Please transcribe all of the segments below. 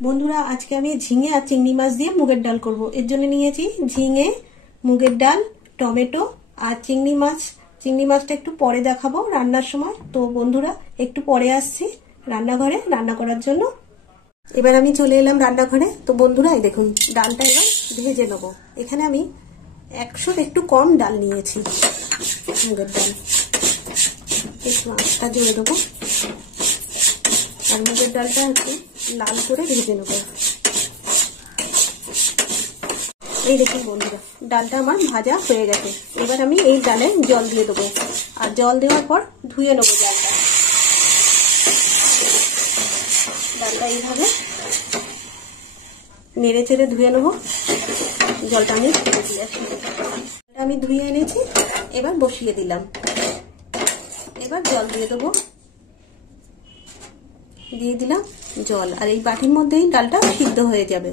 বন্ধুরা আজকে আমি ঝিঙে আর চিংড়ি মাছ দিয়ে মুগের ডাল করব। এর জন্য নিয়েছি ঝিঙে, মুগের ডাল, টমেটো আর চিংড়ি মাছ। চিংড়ি মাছটা একটু পরে দেখাবো রান্নার সময়। তো বন্ধুরা একটু পরে আসছি রান্নাঘরে রান্না করার জন্য। এবার আমি চলে এলাম রান্নাঘরে। তো বন্ধুরা এই দেখুন ডালটা এবার ভেজে নেবো। এখানে আমি 100 একটু কম ডাল নিয়েছি, মুগের ডাল। একটু আঁচটা জুড়ে দেবো আর মুগের ডালটা একটু লাল করে ভেজে নেবো। এই দেখুন বন্ধুরা ডালটা আমার ভাজা হয়ে গেছে। এবার আমি এই ডালে জল দিয়ে দেবো আর জল দেওয়ার পর ধুয়ে নেবো ডালটা এইভাবে নেড়ে চেড়ে ধুয়ে নেবো। জলটা আমি আমি ধুয়ে এনেছি, এবার বসিয়ে দিলাম। এবার জল দিয়ে দেবো, দিয়ে দিলাম জল। আর এই বাটির মধ্যেই ডালটা সিদ্ধ হয়ে যাবে।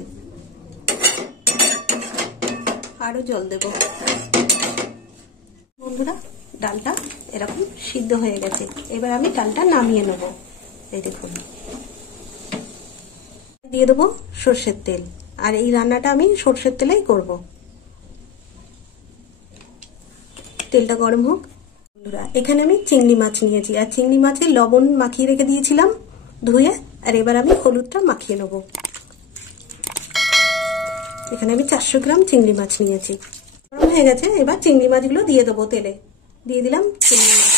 আরো জল দেব। বন্ধুরা ডালটা এরকম সিদ্ধ হয়ে গেছে। এবার আমি ডালটা নামিয়ে নেব। এই দেখুন দিয়ে দেবো সর্ষের তেল। আর এই রান্নাটা আমি সর্ষের তেলেই করব। তেলটা গরম হোক। বন্ধুরা এখানে আমি চিংড়ি মাছ নিয়েছি আর চিংড়ি মাছে লবণ মাখিয়ে রেখে দিয়েছিলাম ধুয়ে। আর এবার আমি হলুদটা মাখিয়ে নেব। এখানে আমি 400 গ্রাম চিংড়ি মাছ নিয়েছি। গরম হয়ে গেছে, এবার চিংড়ি মাছগুলো দিয়ে দেবো তেলে। দিয়ে দিলাম চিংড়ি মাছ।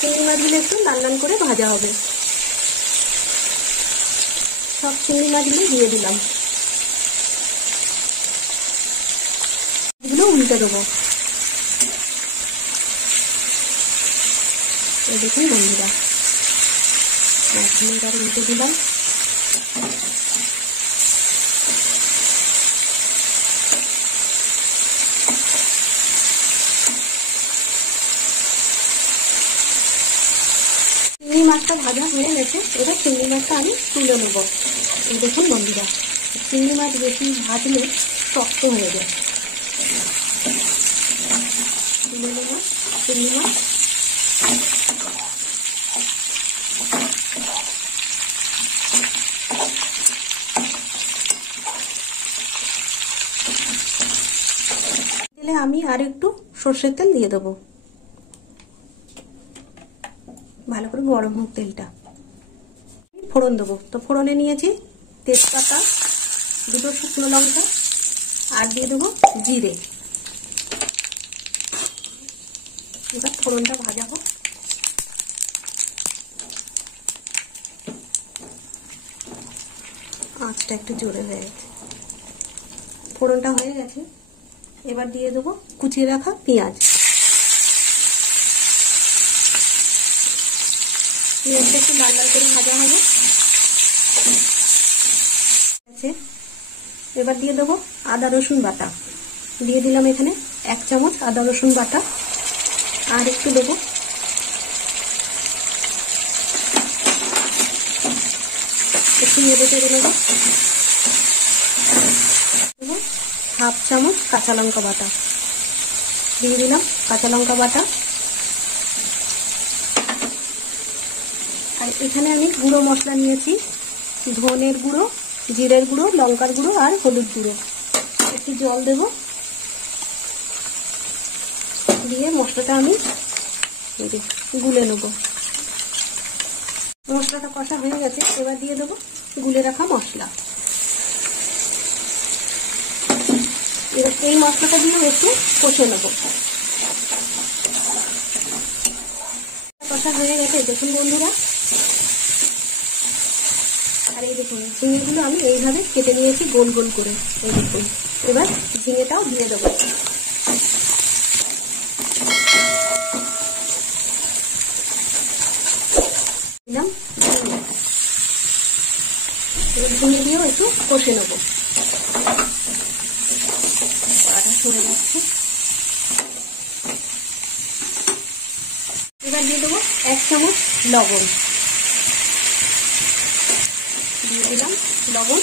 চিংড়ি মাছগুলো একটু লাল লাল করে ভাজা হবে। সব চিংড়ি মাছগুলো দিয়ে দিলাম। এগুলো উল্টে দেবো। এই দেখুন বন্ধুরা মাছগুলো এবার উল্টে দিলাম। চিংড়ি মাছটা ভাজা হয়ে গেছে। এবার চিংড়ি মাছটা আমি তুলে নেব। এই দেখুন বন্ধুরা চিংড়ি মাছ বেশি ভাজলে শক্ত হয়ে যায়। তুলে নেব চিংড়ি মাছ। তেলে আমি আর একটু সর্ষের তেল দিয়ে দেবো। ভালো করে গরম হোক তেলটা। ফোড়ন দেবো। তো ফোড়নে নিয়েছি তেজপাতা, 2টো শুকনো লঙ্কা আর দিয়ে দেবো জিরে। এবার ফোড়নটা ভাজা হোক। আঁচটা একটু জোরে হয়ে গেছে। ফোড়নটা হয়ে গেছে। এবার দিয়ে দেবো কুচিয়ে রাখা পেঁয়াজ। পেঁয়াজটা একটু লাল লাল করে ভাজা হবে। এবার দিয়ে দেবো আদা রসুন বাটা। দিয়ে দিলাম এখানে 1 চামচ আদা রসুন বাটা। আর একটু দেবো। একটু নেড়ে চেড়ে নেবো। 1/2 চামচ কাঁচা লঙ্কা বাটা। দিয়ে দিলাম কাঁচা লঙ্কা বাটা। আর এখানে আমি গুঁড়ো মশলা নিয়েছি, ধনের গুঁড়ো, জিরের গুঁড়ো, লঙ্কার গুঁড়ো আর হলুদ গুঁড়ো। একটু জল দেব। দিয়ে মশলাটা আমি গুলে নেব। মশলাটা কষা হয়ে গেছে। এবার দিয়ে দেবো গুলে রাখা মশলা। এবার এই মশলাটা দিয়ে একটু কষে নেব। কষা হয়ে গেছে দেখুন বন্ধুরা। আর এই দেখুন ঝিঙেগুলো আমি এইভাবে কেটে নিয়েছি গোল গোল করে। এই দেখুন এবার ঝিঙেটাও দিয়ে দেবো। দিলাম ঝিঙে। এবার ঝিঙে দিয়েও একটু কষে নেবো। কড়াটা সরে যাচ্ছে। এবার দিয়ে দেবো 1 চামচ লবণ। দিয়ে দিলাম লবণ।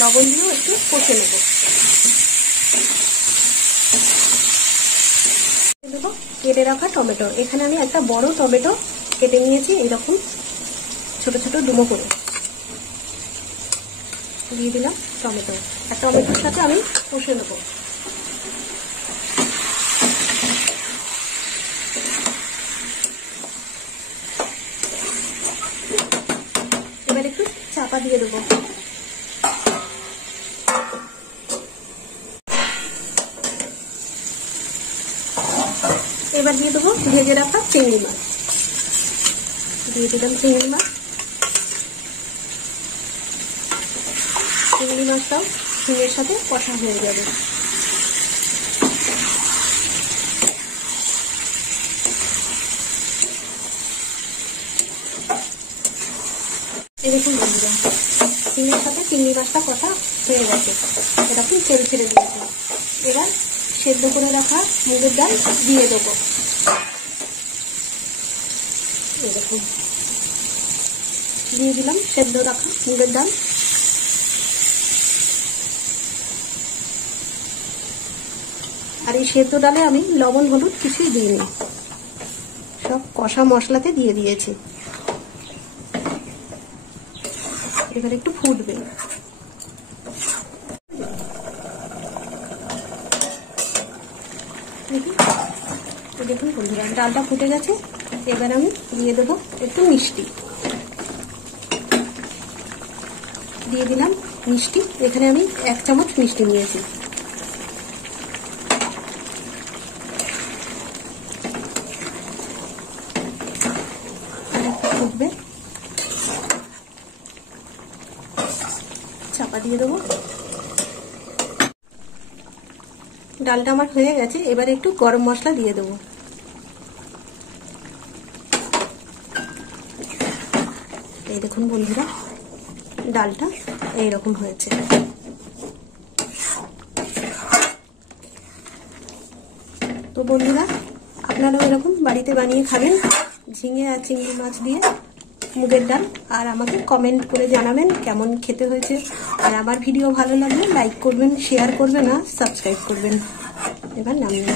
লবণ দিয়েও একটু কষে নেব। কেটে রাখা টমেটো, এখানে আমি একটা বড় টমেটো কেটে নিয়েছি, এইরকম ছোট ছোট ডুমো করে দিয়ে দিলাম টমেটো। আর টমেটোর সাথে আমি কষে নেব। এবার একটু চাপা দিয়ে দেবো। এবার দিয়ে দেবো ভেজে রাখা চিংড়ি মাছ, দিয়ে দিলাম চিংড়ি মাছ। চিংড়ি মাছটাও ঝিঙের সাথে কষা হয়ে যাবে। এরকম বন্ধুরা ঝিঙের সাথে চিংড়ি মাছটা কষা হয়ে গেছে, এরকম তেল ছেড়ে দিয়েছে। এবার সেদ্ধ করে রাখা মুগের ডাল দিয়ে দেবো। এরকম দিয়ে দিলাম সেদ্ধ রাখা মুগের ডাল। আর এই সেদ্ধ ডালে আমি লবণ হলুদ কিছুই দিইনি, সব কষা মশলাতে দিয়ে দিয়েছি। এবার একটু ফুটবে। দেখুন বন্ধুরা ডালটা ফুটে গেছে। এবার আমি দিয়ে দেবো একটু মিষ্টি, দিয়ে দিলাম মিষ্টি। এখানে আমি 1 চামচ মিষ্টি নিয়েছি। ফুটবে, চাপা দিয়ে দেবো। ডালটা আমার হয়ে গেছে। এবারে একটু গরম মশলা দিয়ে দেবো। এই দেখুন বন্ধুরা ডালটা এইরকম হয়েছে। তো বন্ধুরা আপনারাও এরকম বাড়িতে বানিয়ে খাবেন ঝিঙে আর চিংড়ি মাছ দিয়ে মুগের ডাল, আর আমাকে কমেন্ট করে জানাবেন কেমন খেতে হয়েছে। আর আমার ভিডিও ভালো লাগলে লাইক করবেন, শেয়ার করবেন আর সাবস্ক্রাইব করবেন। এবার নামিয়ে